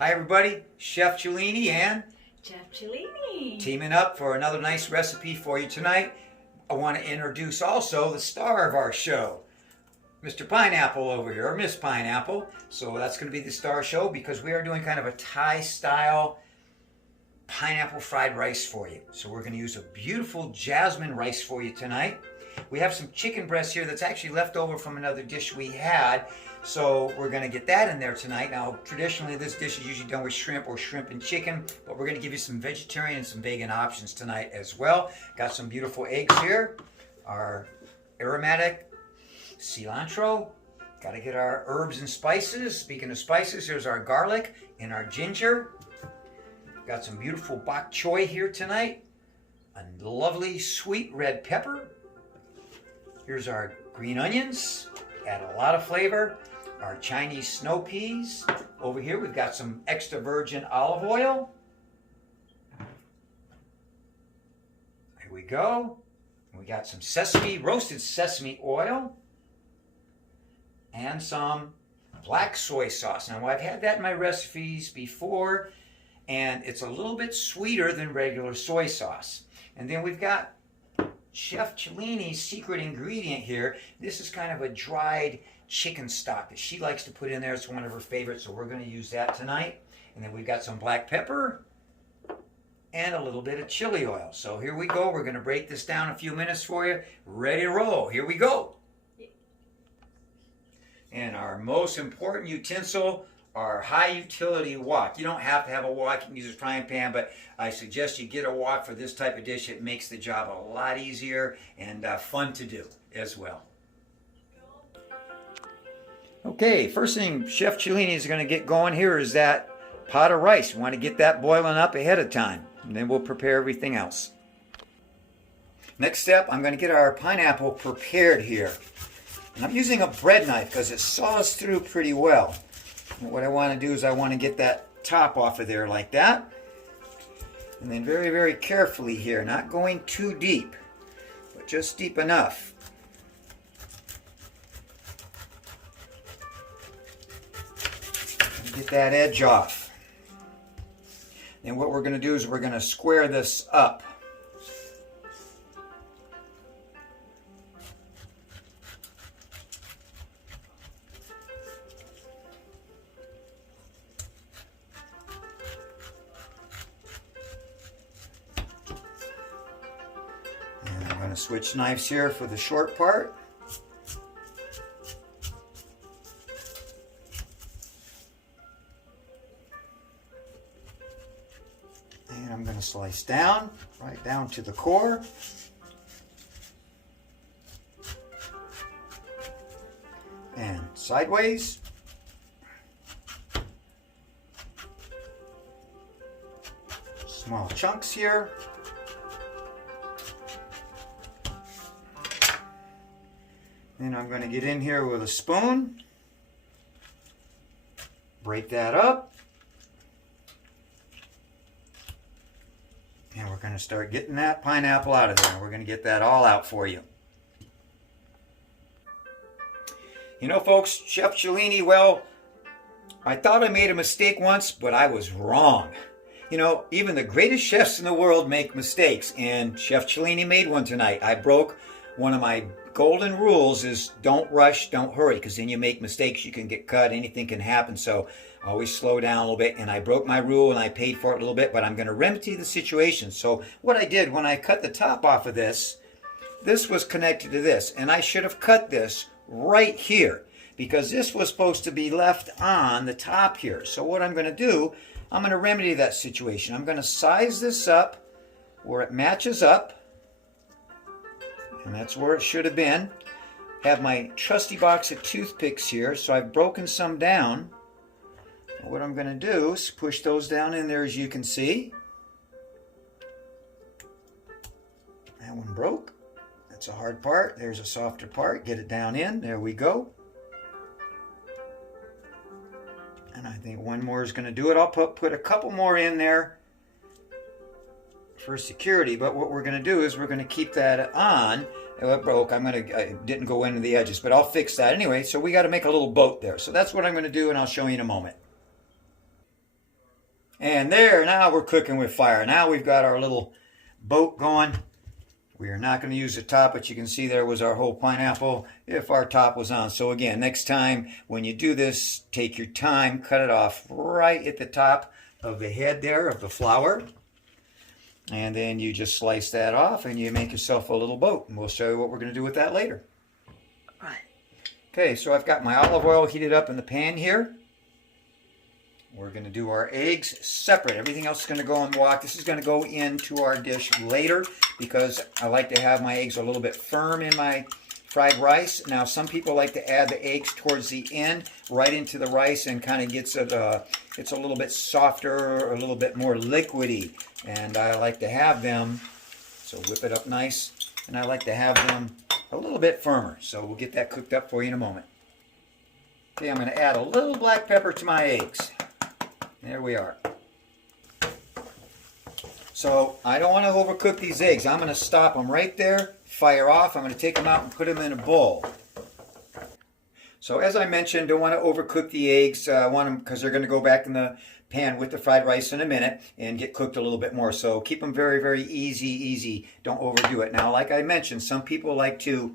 Hi everybody, Chef Cellini and Chef Cellini. teaming up for another nice recipe for you tonight. I want to introduce also the star of our show, Mr. Pineapple over here, or Miss Pineapple. So that's going to be the star show because we are doing kind of a Thai style pineapple fried rice for you. So we're going to use a beautiful jasmine rice for you tonight. We have some chicken breast here that's actually left over from another dish we had. So we're going to get that in there tonight. Now, traditionally, this dish is usually done with shrimp or shrimp and chicken, but we're going to give you some vegetarian and some vegan options tonight as well. Got some beautiful eggs here, our aromatic cilantro. Got to get our herbs and spices. Speaking of spices, here's our garlic and our ginger. Got some beautiful bok choy here tonight. A lovely sweet red pepper. Here's our green onions. Add a lot of flavor. Our Chinese snow peas. Over here we've got some extra virgin olive oil. Here we go. We got some roasted sesame oil. And some black soy sauce. Now I've had that in my recipes before, and it's a little bit sweeter than regular soy sauce. And then we've got Chef Cellini's secret ingredient here. This is kind of a dried chicken stock that she likes to put in there. It's one of her favorites, so we're going to use that tonight. And then we've got some black pepper and a little bit of chili oil. So here we go. We're going to break this down a few minutes for you. Ready to roll. Here we go. And our most important utensil, our high utility wok. You don't have to have a wok, you can use a frying pan, but I suggest you get a wok for this type of dish. It makes the job a lot easier and fun to do as well. Okay, first thing Chef Cellini is going to get going here is that pot of rice. We want to get that boiling up ahead of time, and then we'll prepare everything else. Next step, I'm going to get our pineapple prepared here. And I'm using a bread knife because it saws through pretty well. And what I want to do is I want to get that top off of there like that. And then very, very carefully here, not going too deep, but just deep enough. Get that edge off. And what we're going to do is we're going to square this up. And I'm going to switch knives here for the short part. And I'm going to slice down, right down to the core. And sideways. Small chunks here. Then I'm going to get in here with a spoon. Break that up. And we're going to start getting that pineapple out of there. We're going to get that all out for you. You know, folks, Chef Cellini, well, I thought I made a mistake once, but I was wrong. You know, even the greatest chefs in the world make mistakes, and Chef Cellini made one tonight. I broke one of my golden rules is don't rush, don't hurry, because then you make mistakes, you can get cut, anything can happen. So always slow down a little bit, and I broke my rule and I paid for it a little bit, but I'm going to remedy the situation. So what I did when I cut the top off of this was connected to this, and I should have cut this right here because this was supposed to be left on the top here. So what I'm going to do, I'm going to remedy that situation. I'm going to size this up where it matches up. And that's where it should have been. Have my trusty box of toothpicks here, so I've broken some down. And what I'm going to do is push those down in there, as you can see. That one broke. That's a hard part. There's a softer part. Get it down in. There we go. And I think one more is going to do it. I'll put a couple more in there for security, but what we're going to do is we're going to keep that on. Oh, it broke. I didn't go into the edges, but I'll fix that anyway. So we got to make a little boat there. So that's what I'm going to do, and I'll show you in a moment. And there, now we're cooking with fire. Now we've got our little boat going. We are not going to use the top, but you can see there was our whole pineapple if our top was on. So again, next time when you do this, take your time, cut it off right at the top of the head there of the flower. And then you just slice that off and you make yourself a little boat. And we'll show you what we're going to do with that later. Right. Okay, so I've got my olive oil heated up in the pan here. We're going to do our eggs separate. Everything else is going to go in wok. This is going to go into our dish later because I like to have my eggs a little bit firm in my fried rice. Now, some people like to add the eggs towards the end, right into the rice, and kind of gets it, it's a little bit softer, a little bit more liquidy. And I like to have them, so whip it up nice, and I like to have them a little bit firmer. So we'll get that cooked up for you in a moment. Okay, I'm going to add a little black pepper to my eggs. There we are. So I don't want to overcook these eggs. I'm going to stop them right there, fire off. I'm going to take them out and put them in a bowl. So as I mentioned, don't want to overcook the eggs. I want them because they're going to go back in the pan with the fried rice in a minute and get cooked a little bit more. So keep them very, very easy. Don't overdo it. Now, like I mentioned, some people like to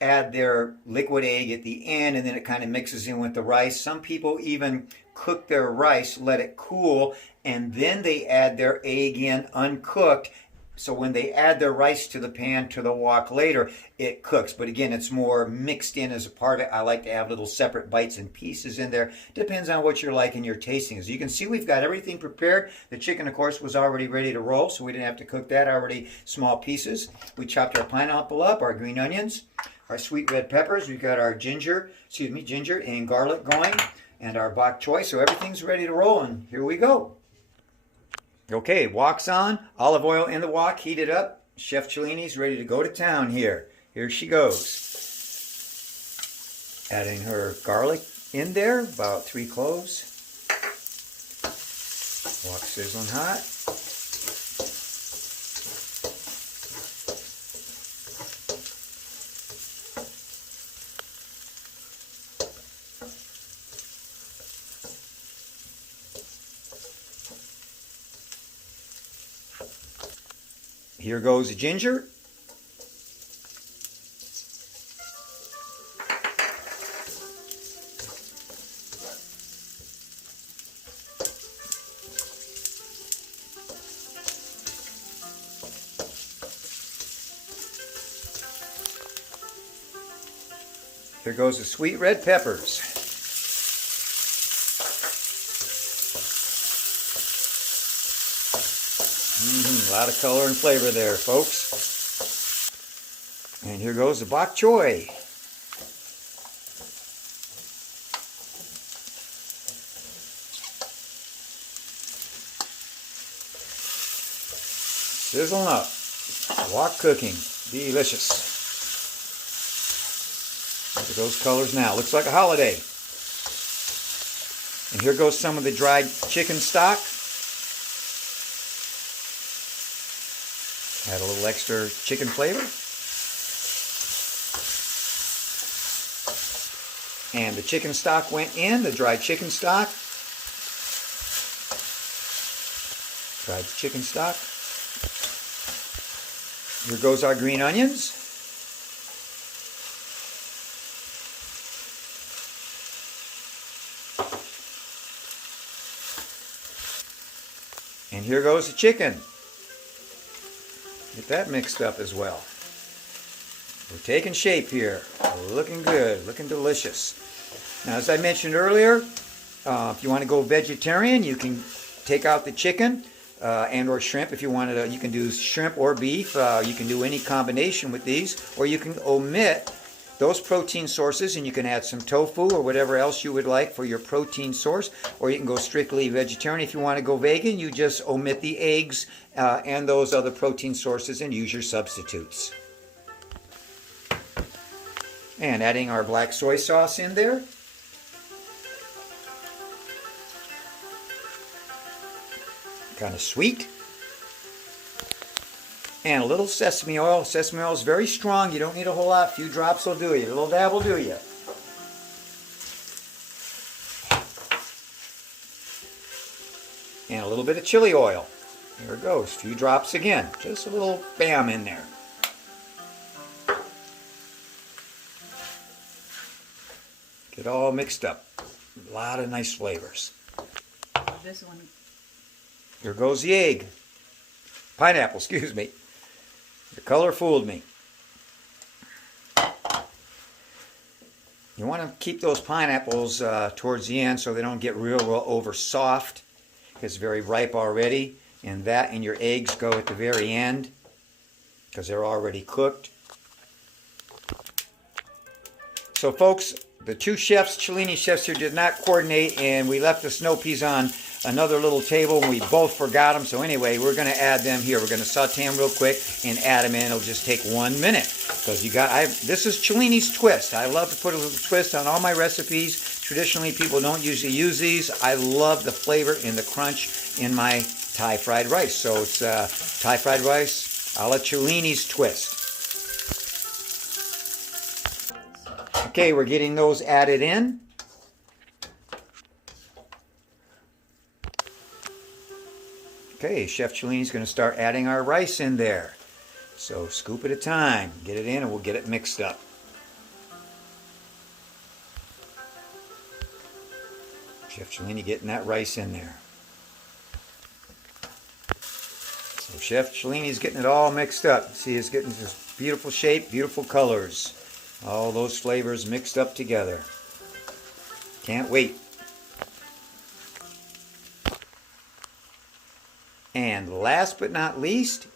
add their liquid egg at the end and then it kind of mixes in with the rice. Some people even cook their rice, let it cool, and then they add their egg in uncooked. So when they add their rice to the pan, to the wok later, it cooks. But again, it's more mixed in as a part of it. I like to have little separate bites and pieces in there. Depends on what you're like in your tasting. As you can see, we've got everything prepared. The chicken, of course, was already ready to roll, so we didn't have to cook that. Already small pieces. We chopped our pineapple up, our green onions, our sweet red peppers. We've got our ginger and garlic going, and our bok choy. So everything's ready to roll, and here we go. Okay, wok's on, olive oil in the wok, heated up. Chef Cellini's ready to go to town here. Here she goes. Adding her garlic in there, about 3 cloves. Wok sizzling hot. Here goes the ginger. Here goes the sweet red peppers. A lot of color and flavor there, folks. And here goes the bok choy. Sizzling up. Wok cooking. Delicious. Look at those colors now. Looks like a holiday. And here goes some of the dried chicken stock. Add a little extra chicken flavor. And the chicken stock went in, the dried chicken stock. Dried chicken stock. Here goes our green onions. And here goes the chicken. Get that mixed up as well. We're taking shape here. We're looking good, looking delicious. Now, as I mentioned earlier, if you want to go vegetarian, you can take out the chicken and or shrimp. If you wanted to, you can do shrimp or beef. You can do any combination with these, or you can omit those protein sources and you can add some tofu or whatever else you would like for your protein source, or you can go strictly vegetarian. If you want to go vegan, you just omit the eggs and those other protein sources and use your substitutes. And adding our black soy sauce in there. Kind of sweet. And a little sesame oil. Sesame oil is very strong. You don't need a whole lot. A few drops will do you. A little dab will do you. and a little bit of chili oil. There it goes, a few drops again. Just a little bam in there. Get all mixed up. A lot of nice flavors. This one. Here goes the egg. Pineapple, excuse me. The color fooled me. You want to keep those pineapples towards the end so they don't get real over soft. It's very ripe already. And that and your eggs go at the very end because they're already cooked. So folks, the two chefs, Cellini chefs here, did not coordinate, and we left the snow peas on another little table, and we both forgot them. So anyway, we're going to add them here. We're going to saute them real quick and add them in. It'll just take 1 minute because this is Cellini's twist. I love to put a little twist on all my recipes. Traditionally, people don't usually use these. I love the flavor and the crunch in my Thai fried rice. So it's Thai fried rice a la Cellini's twist. Okay, we're getting those added in. Okay, Chef Cellini's going to start adding our rice in there. So scoop at a time, get it in, and we'll get it mixed up. Chef Cellini getting that rice in there. So Chef Cellini's getting it all mixed up. See, it's getting this beautiful shape, beautiful colors. All those flavors mixed up together. Can't wait. And last but not least,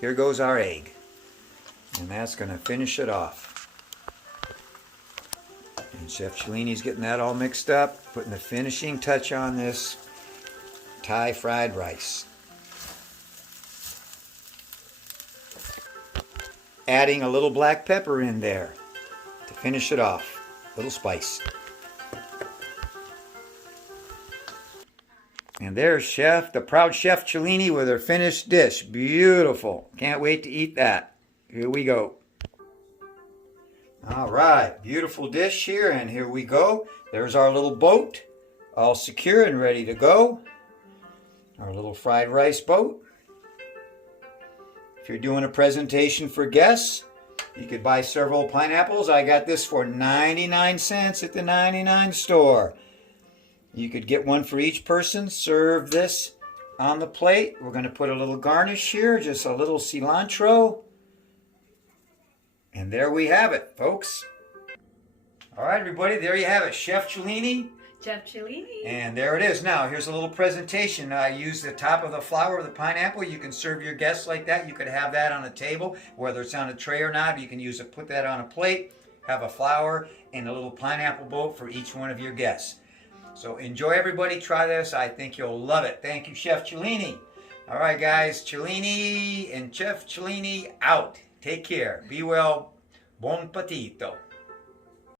here goes our egg. And that's going to finish it off. And Chef Cellini's getting that all mixed up, putting the finishing touch on this Thai fried rice. Adding a little black pepper in there to finish it off. A little spice. And there's the proud Chef Cellini with her finished dish. Beautiful. Can't wait to eat that. Here we go. All right, beautiful dish here, and here we go. There's our little boat, all secure and ready to go. Our little fried rice boat. If you're doing a presentation for guests, you could buy several pineapples. I got this for 99 cents at the 99 store. You could get one for each person. Serve this on the plate. We're going to put a little garnish here, just a little cilantro. And there we have it, folks. All right, everybody, there you have it. Chef Cellini. Chef Cellini. And there it is. Now, here's a little presentation. I use the top of the flower of the pineapple. You can serve your guests like that. You could have that on a table, whether it's on a tray or not. You can use it, put that on a plate, have a flower and a little pineapple boat for each one of your guests. So enjoy, everybody. Try this. I think you'll love it. Thank you, Chef Cellini. All right, guys. Cellini and Chef Cellini out. Take care. Be well. Buon appetito.